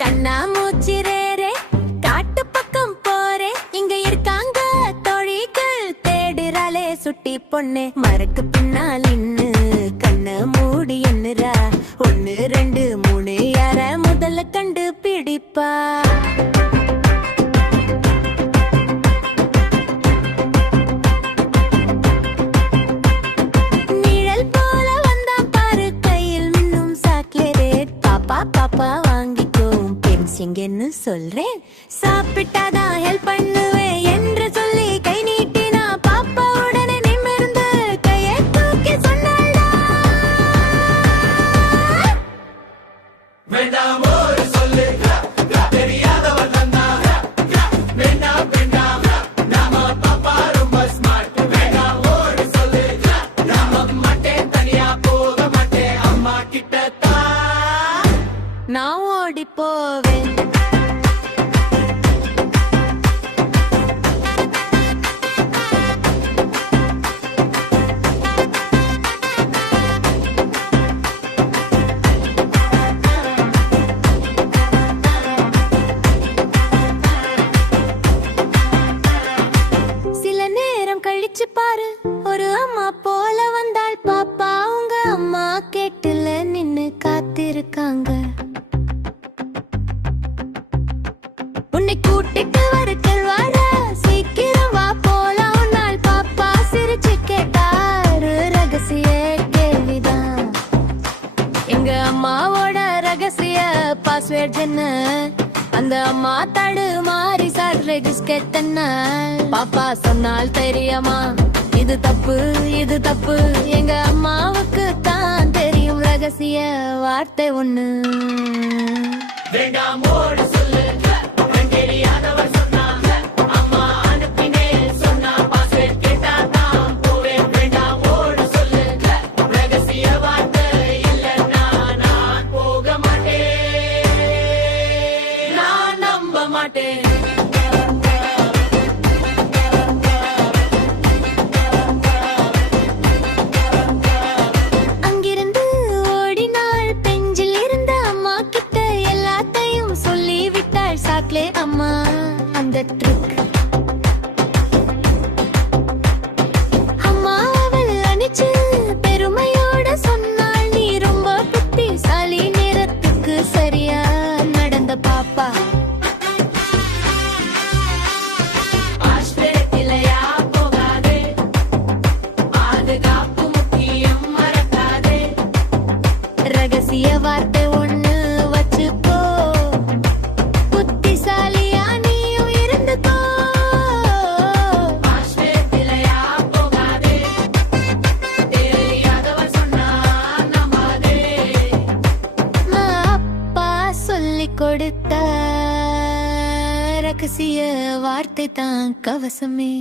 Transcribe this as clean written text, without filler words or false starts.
கண்ணா மூச்சிரேரே காட்டு பக்கம் போறே இங்க இருக்காங்க தொழிகள் தேடுறாளே சுட்டி பொண்ணு மரக்கு பின்னால் இன்னு கண்ண மூடி என்னரா 1 2 3 யார முதல்ல கண்டு பிடிப்பா நிழல் போல வந்தா பாரு கையில் மின்னும் சாக்லேட் பாப்பா பாப்பா வாங்கிக்கோ பென்சிங்கன்னு சொல்றேன் சாப்பிட்டாதான் ஹெல்ப் பண்ணுவேன் என்று சொல்லி கை நீட்டினா பாப்பா உடனே நிமிர்ந்து கையை தூக்கி சொன்னாளா வேண்டாம் ஒரு சொல்லு தெரியாதவன் தந்தாங்க வேண்டாம் வேண்டாம் நாம பாப்பா ரொம்ப ஸ்மார்ட் வேண்டாம் ஒரு சொல்லு நாம மாட்டேன் தனியா போக மாட்டேன் அம்மா கிட்டத்தான் நான் ஓடி போவேன் சில நேரம் கழிச்சு பாரு ஒரு அம்மா போல வந்தாள் பாப்பா உங்க அம்மா கேட்டுல நின்னு காத்திருக்காங்க உன்னை கூட்டிட்டு வர செல்வாட சீக்கிரம் வா போலாம் உன்னால் பாப்பா சிரிச்சு கேட்டாரு ரகசிய கேள்விதான் எங்க அம்மாவோட ரகசிய பாஸ்வேர்ட் என்ன அந்த அம்மா தடுமாறி சாடுற பிஸ்கெட் என்ன பாப்பா சொன்னால் தெரியுமா இது தப்பு எங்க அம்மாவுக்கு தான் தெரியும் ரகசிய வார்த்தை ஒண்ணு வேண்டாம் ஒரு சொல்லு தெரியாதவர் சொன்னாங்க அம்மா அனுப்பினேன் சொன்னா பாஸ்வேர்ட் கேட்டாதான் போவேன் வேண்டாம் ஒரு சொல்லு ரகசிய வார்த்தை இல்லைன்னா நான் போக மாட்டேன் நான் நம்ப மாட்டேன் அங்கிருந்து ஓடினாள் பெஞ்சில் இருந்த அம்மா கிட்ட எல்லாத்தையும் சொல்லி விட்டாள் சாக்லே அம்மா அந்த ட்ரிக் அம்மா அவள் அணிச்சு பெருமையோட சொன்னாள் நீ ரொம்ப புத்திசாலி நேரத்துக்கு சரியா நடந்த பாப்பா ஆஸ்திரேலியா போகாதே பாதுகாப்பு முக்கியம் மறக்காதே ரகசிய வார்த்தை ஒண்ணு வச்சுக்கோ புத்திசாலியா நீயும் இருந்துக்கோ ஆஸ்திரேலியா போகாதே தெரியாதவர் சொன்னா நம்பாதே அப்பா சொல்லிக் கொடுத்த ரகசிய வார்த்தை தான் கவசமே